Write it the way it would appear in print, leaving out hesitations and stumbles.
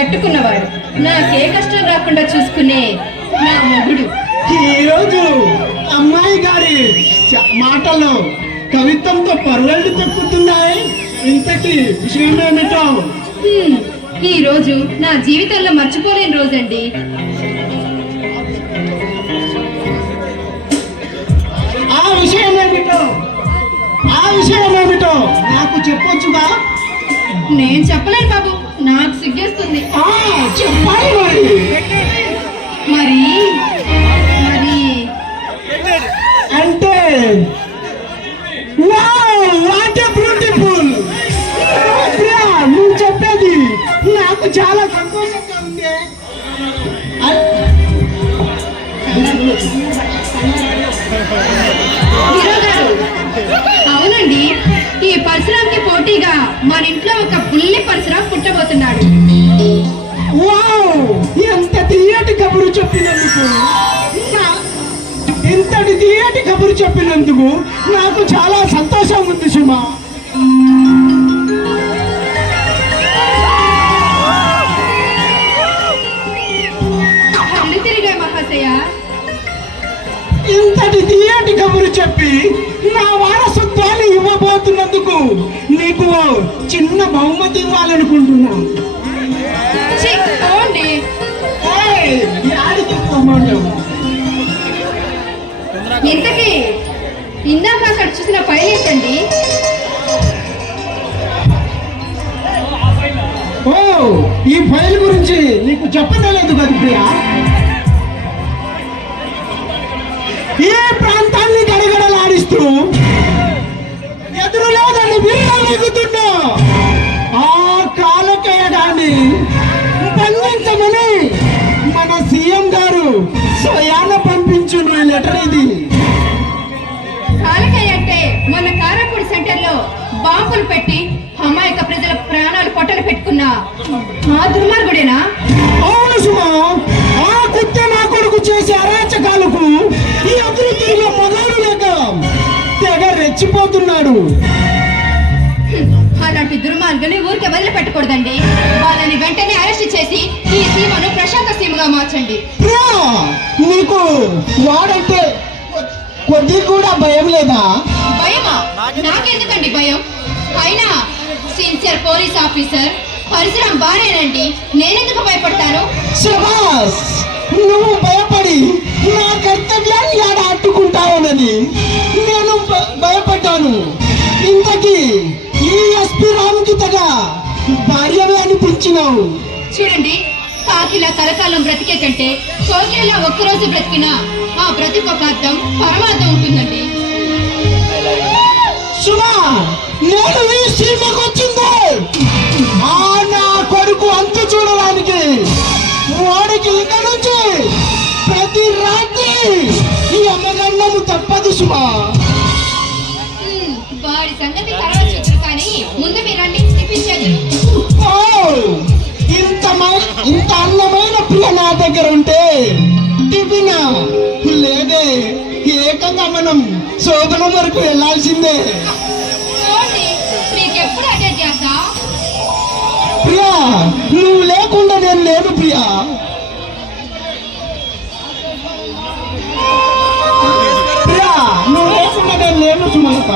కట్టుకున్నవాడు, నాకే కష్టం రాకుండా చూసుకునే నా మొగుడు. ఈరోజు అమ్మాయి గారి మాటల్లో కవిత్వంతో పర్వాలు తొక్కుతున్నాయి. ఇంతటి విషయం ఏమిటో? ఈ రోజు నా జీవితంలో మర్చిపోలేని రోజండి. ఆ విషయం ఏమిటో నాకు చెప్పొచ్చుగా? నేను చెప్పలేను బాబు, నాకు సిగ్గేస్తుంది. చెప్పాలి మరి మరి అంటే బ్యూటిఫుల్. నువ్వు చెప్పేది నాకు చాలా సంతోషంగా ఉంది. అవునండి, ఈ పరశురాంకి పోటీగా మన ఇంట్లో ఒక బుల్లి పరశురాం పుట్టబోతున్నాడు. ఎంత తీయటి కబురు చెప్పినందుకు, ఇంతటి తీయటి కబురు చెప్పినందుకు నాకు చాలా సంతోషం ఉంది సుమా. తిరిగా మహాశయ, ఇంతటి తీయటి కబురు చెప్పి నా వారసత్వాన్ని ఇవ్వబోతున్నందుకు నీకు చిన్న బహుమతి ఇవ్వాలనుకుంటున్నా. ఇంతకీ ఇందాక అక్కడ చూసిన ఫైల్ ఏంటండి? ఈ ఫైల్ గురించి నీకు చెప్పలేదు కదా ప్రియా. ఏ ప్రాంతాన్ని గడగడలాడిస్తూ ఎదురులేదని వీరమిగుతున్నా ఆ కాలకేయడాన్ని బంధించమని మన సీఎం గారు స్వయాన పంపించును లెటర్ ఇది. కాలకేయ అంటే మన కారాపూడి సెంటర్ లో బాంబులు పెట్టి అమాయక ప్రజల ప్రాణాలు పొట్టలు పెట్టుకున్న ఆ దుర్మార్గుడేనా? అవును సుమా, ఆ కుత్తే నా కొడుకు చేసే అరాచకాలకు ఈ అభివృద్ధిలో మొదలు లేక తెగ రెచ్చిపోతున్నాడు. అలాంటి దుర్మార్గుని ఊరికే వదిలిపెట్టకూడదండి. వాళ్ళని వెంటనే అరెస్ట్ చేసి ఈ సీమను ప్రశాంత సీమగా మార్చండి. నీకు వాడంటే కొద్ది కూడా భయం లేదా? భయమా? నాకెందుకండి భయం? అయినా సిన్సియర్ పోలీస్ ఆఫీసర్ పరశురాం భార్యనండి, నేనెందుకు భయపడతాను? శభాస్, నువ్వు భయపడి నా కర్తవ్యాన్ని ఆడ అట్టుకుంటావనని నేను భయపడ్డాను. ఇంతకీ ఈ ఎస్పీ రామ్కి తగా భార్యవే అనిపించినావు. చూడండి, కాకిలా కలకాలం బ్రతికే కంటే కోకిలా ఒక్కరోజు బ్రతికినా ఆ బ్రతికొక అర్థం పరమార్థం ఉంటుందండి. సుమా, నేను ఈ సీమకు వచ్చింది ఆ నా కొడుకు అంతు చూడడానికి. వాడికి ఇక నుంచి ప్రతి రాత్రి ఈ అమ్మగన్నము తప్పదు సుమా. వాడి సంగతి తర్వాత చూద్దాం, కానీ ముందు మీరండి తిప్పించేది. ఇంత అందమైన ప్రియ నా దగ్గర ఉంటే టిఫిన్ లేదే, ఏకంగా మనం శోభనం వరకు వెళ్ళాల్సిందే. నీకెప్పుడు అటెండ్ చేస్తా? ప్రియా, నువ్వు లేకుండా నేను లేను ప్రియా. ప్రియా, నువ్వు లేకుండా నేను లేను సుమలత.